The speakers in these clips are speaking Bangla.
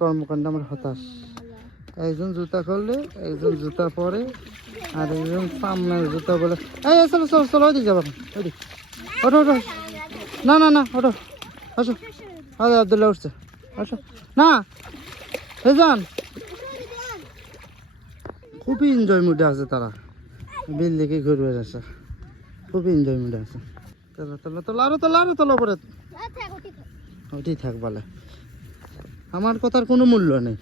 কর্মকাণ্ড আমার হতাশ। একজন জুতা করলে, একজন জুতা পরে, আর একজন সামনে জুতা বলে এই চলো চলো চলো ওইদিক যাবো, ওইদিক ওঠো ওঠো, না না না ওঠো, আসো। আরে আবদুল্লাহ উঠছে, আসো না রেজান। খুবই এনজয় মুডে আছে তারা, বিল দেখে ঘুরবে আসে, খুবই এনজয় মুডে আছে। তোলা তোলা তোলা আরো তোলা আরো তোলা পরে ওটি থাক বলে, আমার কথার কোনো মূল্য নেই।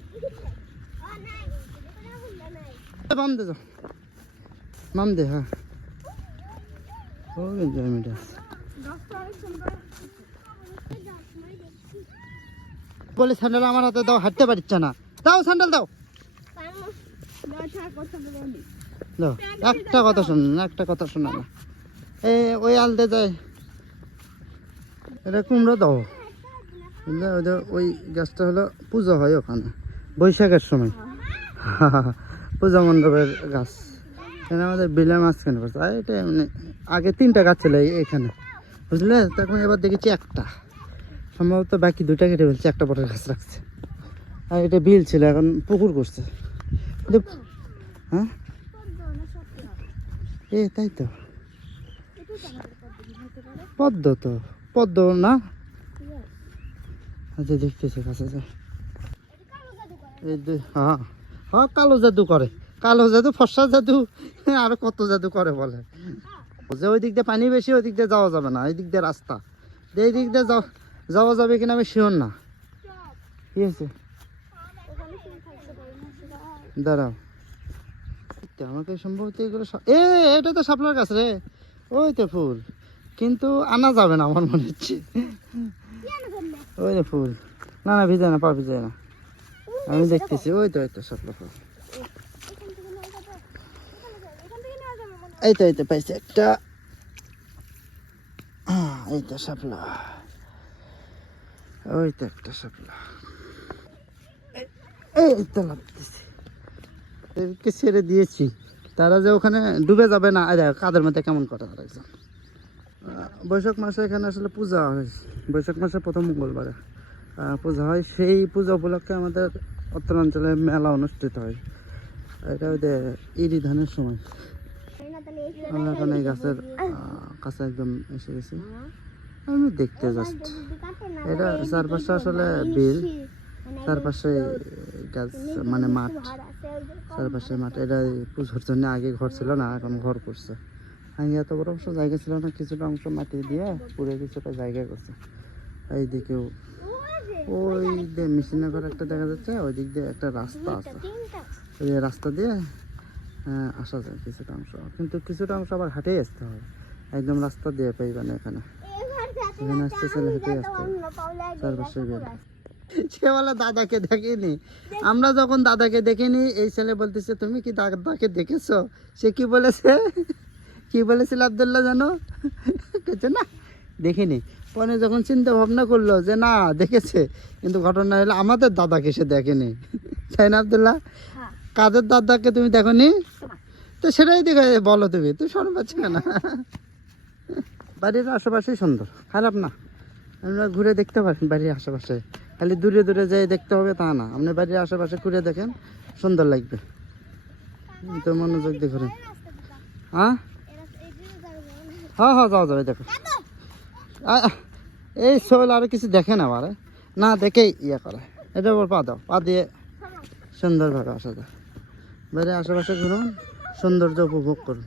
বাম দে যাও, নাম দে। হ্যাঁ খুব এনজয় মুডে আছে বলে। স্যান্ডেল আমার হাতে দাও, হাঁটতে পারছে না, দাও স্যান্ডেল দাও। একটা কথা শোন না, একটা কথা শোনা না, ওই আলদে যায় এটা কুমড়ো দাও। ওই গাছটা হলো পুজো হয় ওখানে বৈশাখের সময়, পূজা মণ্ডপের গাছ। এখানে আমাদের বিলের মাঝখানে করছে। আর এটা এমনি আগে 3টা গাছ ছিল এখানে, বুঝলে। তখন এবার দেখেছি একটা, সম্ভবত বাকি 2টা কেটে ফেলছে, একটা বড় গাছ রাখছে। আর এটা বিল ছিল, এখন পুকুর করছে। হ্যাঁ তাই তো, পদ্ম তো, পদ্ম না। আচ্ছা দেখতেছে কাছে যায়। হ্যাঁ হ্যাঁ কালো জাদু করে, কালো জাদু, ফর্সা জাদু, আর কত জাদু করে বলে। যে ওই দিক দিয়ে পানি বেশি, ওই দিক দিয়ে যাওয়া যাবে না, এই দিক দিয়ে রাস্তা, এই দিক দিয়ে যাওয়া যাবে কিনা আমি শিওর না। কি আছে দাঁড়াও, আমাকে সম্ভবত এগুলো এটা তো শাপলার গাছ রে, ওই তো ফুল, কিন্তু আনা যাবে না আমার মনে হচ্ছে। ওই তো ফুল, না না ভিজায় না, পা ভিজায় না, আমি দেখতেছি। ওই তো শাপলা ফুল, এই তো পাইছি একটা, এই তো শাপলা, ওই তো একটা শাপলা, এই তো লাগতেছি। এদেরকে ছেড়ে দিয়েছি, তারা যে ওখানে ডুবে যাবে না। কাদের মধ্যে কেমন কথা একজন। বৈশাখ মাসে এখানে আসলে পূজা হয়, বৈশাখ মাসে প্রথম মঙ্গলবারে পূজা হয়। সেই পূজা উপলক্ষে আমাদের উত্তরাঞ্চলে মেলা অনুষ্ঠিত হয়। এটা ওই যে ইরি ধানের সময়। আমরা এখানে এই গাছের কাছে একদম এসে গেছি, আমি দেখতে জাস্ট। এটা চারপাশে আসলে বিল, চারপাশে গাছ, মানে মাঠ, চারপাশে মাঠ। এটা পুজোর জন্য আগে ঘর ছিল না, এখন ঘর করছে। আগে এত বড় অংশ জায়গা ছিল না, কিছুটা অংশ মাটি দিয়ে পুরো কিছুটা জায়গা করছে। এইদিকেও ওই যে মেশিনের ঘর একটা দেখা যাচ্ছে, ওই দিক দিয়ে একটা রাস্তা আছে, ওই রাস্তা দিয়ে আসা যায় কিছুটা অংশ, কিন্তু কিছুটা অংশ আবার হাঁটেই আসতে হয়, একদম রাস্তা দিয়ে পাইবে না। এখানে আসতে চলে হেঁটেই আসতে হবে, চারপাশে গেলে। সে বলে দাদাকে দেখিনি। আমরা যখন দাদাকে দেখিনি, এই ছেলে বলতেছে তুমি কি দাদাকে দেখেছো? সে কি বলেছে, কি বলেছিল আব্দুল্লাহ জানো? বলছে না দেখিনি। পরে যখন চিন্তা ভাবনা করলো যে না দেখেছে, কিন্তু ঘটনা হলো আমাদের দাদাকে সে দেখেনি, তাই না আব্দুল্লাহ? কাদের দাদাকে তুমি দেখনি? তো সেটাই দেখে বলো, তুমি শরম পাচ্ছ না? বাড়ির আশেপাশেই সুন্দর, খারাপ না। আমরা ঘুরে দেখতে পারেন বাড়ির আশেপাশে, খালি দূরে দূরে যেয়ে দেখতে হবে তা না। আপনি বাড়ির আশেপাশে ঘুরে দেখেন, সুন্দর লাগবে। তো মনোযোগ দিয়ে ঘুরেন। হ্যাঁ হ্যাঁ যাওয়া যাবে। দেখো এই শোল আর কিছু দেখে না, আবার না দেখেই ইয়ে করে। এটা ওপর পা দাও, পা দিয়ে সুন্দরভাবে আসা যায়। বাড়ির আশেপাশে ঘুরুন, সৌন্দর্য উপভোগ করুন।